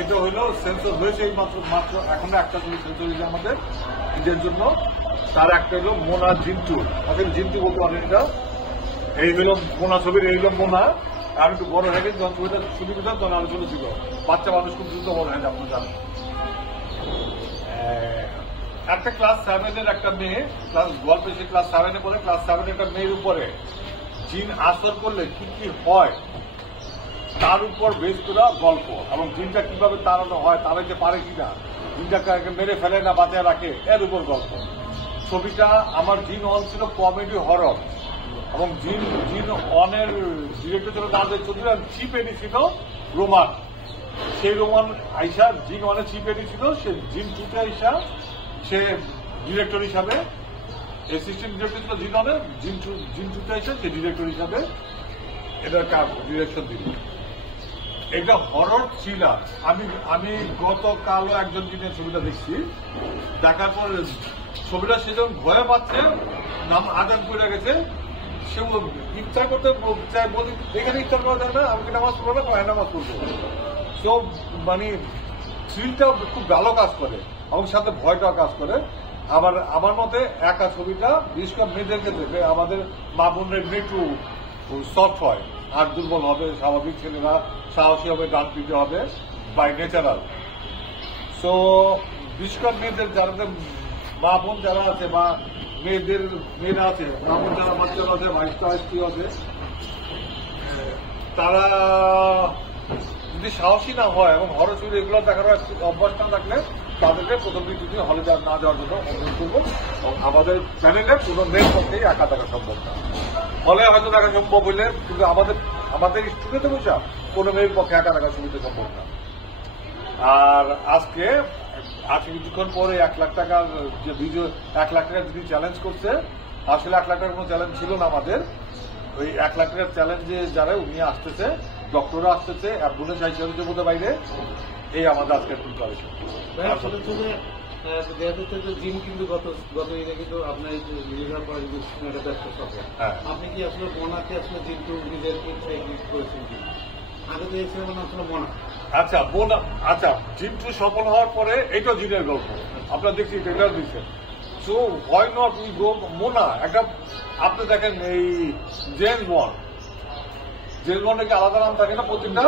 সেটা হইলো সেন্সর হয়েছে এই মাত্র মাত্র এখন একটা ছবি সেন্সর হয়েছে আমাদের ঈদের জন্য। তার একটা হলো মোনা জিন্টু, আসলে জিন্টু বলতে পারেন এটা। এই হলো মোনা ছবির, এই হলো মোনা। আর একটু বড় হয়ে গেছে যখন ছবিটা শুরু করতাম তখন আলোচনা ছিল। বাচ্চা মানুষ খুব দ্রুত বড় হয়ে যায়, আপনি জানেন। একটা ক্লাস 7-এর একটা মেয়ে গল্প, সে ক্লাস 7-এ পড়ে, ক্লাস 7-এর একটা মেয়ের উপরে জিন আসর করলে কি কি হয় তার উপর বেস করা গল্প, এবং জিনটা কিভাবে তাড়ানো হয়, তাড়াইতে পারে কিনা, জিনটাকে মেরে ফেলে না বাঁচিয়ে রাখে, এর উপর গল্প। ছবিটা আমার জিন অন ছিল কমেডি হরর, এবং জিন অনের ডিরেক্টর ছিল তাদের চৌধুরী, চিফ এডি ছিল রোমান। সেই রোমান আইসা জিন অনের চিফ এডি ছিল, সে জিন টুতে আইসা সে ডিরেক্টর হিসাবে, অ্যাসিস্ট্যান্ট ডিরেক্টর ছিল জিন অনের, জিন টুতে আইসা সে ডিরেক্টর হিসাবে এটার ডিরেকশন দিল। এটা হরর থ্রিলার। আমি গতকালও একজন কিনে ছবিটা দেখছি, দেখার পর ছবিটা সে যখন ভয় পাচ্ছে, নাম আদান করে গেছে, সে ইচ্ছা করতে চাই বলি এখানে ইচ্ছা করা যায় না, আমি কি নামাজ পড়বো না, হ্যাঁ নামাজ পড়বো। তো মানে থ্রিলটা খুব ভালো কাজ করে এবং সাথে ভয়টাও কাজ করে। আবার আমার মতে একা ছবিটা বিশেষ করে মেয়েদের ক্ষেত্রে আমাদের মা বোনের একটু সফট হয় আর দুর্বল হবে, স্বাভাবিক ছেলেরা সাহসী হবে, ডান পিটে হবে বাই ন্যাচারাল। সো বিশেষ করে মেয়েদের যারা মা বোন যারা আছে বা মেয়েরা আছে, মা বোন যারা বাচ্চারা আছে, ভাইস্তা আছে, তারা যদি সাহসী না হয় এবং হরর ছবি এগুলো দেখার অভ্যাস না থাকলে তাদেরকে প্রথম দিন হলে না যাওয়ার জন্য অনুরোধ করবো। আমাদের চ্যানেলে কোনো মেয়ের পক্ষেই একা দেখা সম্ভব না, ফলে হয়তো দেখা সম্ভব হইলে, কিন্তু আমাদের স্টুডিওতে বসা কোনো মেয়ের পক্ষে একা দেখা সুবিধা সম্ভব না। আর আজকে কিছুক্ষণ পরে 1 লাখ টাকার যে ভিডিও, 1 লাখ টাকার যদি চ্যালেঞ্জ করছে, আসলে 1 লাখ টাকার কোনো চ্যালেঞ্জ ছিল না আমাদের। ওই 1 লাখ টাকার চ্যালেঞ্জে যারা উনি আসতেছে, ডক্টররা আসতেছে, অ্যাম্বুলেন্স আইসা হচ্ছে বোধ বাইরে, এই আমাদের আজকের প্রিপারেশন। জিম কিন্তু গত ঈদে কিন্তু আপনার আপনি কি আসলে মোনাকে আসলে জিন্টু নিজের ইচ্ছায় করেছেন? আগে তো এসে আসলে মোনা। আচ্ছা, জিন্টু সফল হওয়ার পরে এইটা জিনের গল্প আপনারা দেখছি ট্রেলার দিচ্ছেন। So why not we go Mona. একটা আপনি দেখেন এই জেমস বন্ড, জেমস বন্ডের কি আলাদা নাম থাকে না প্রতিটা?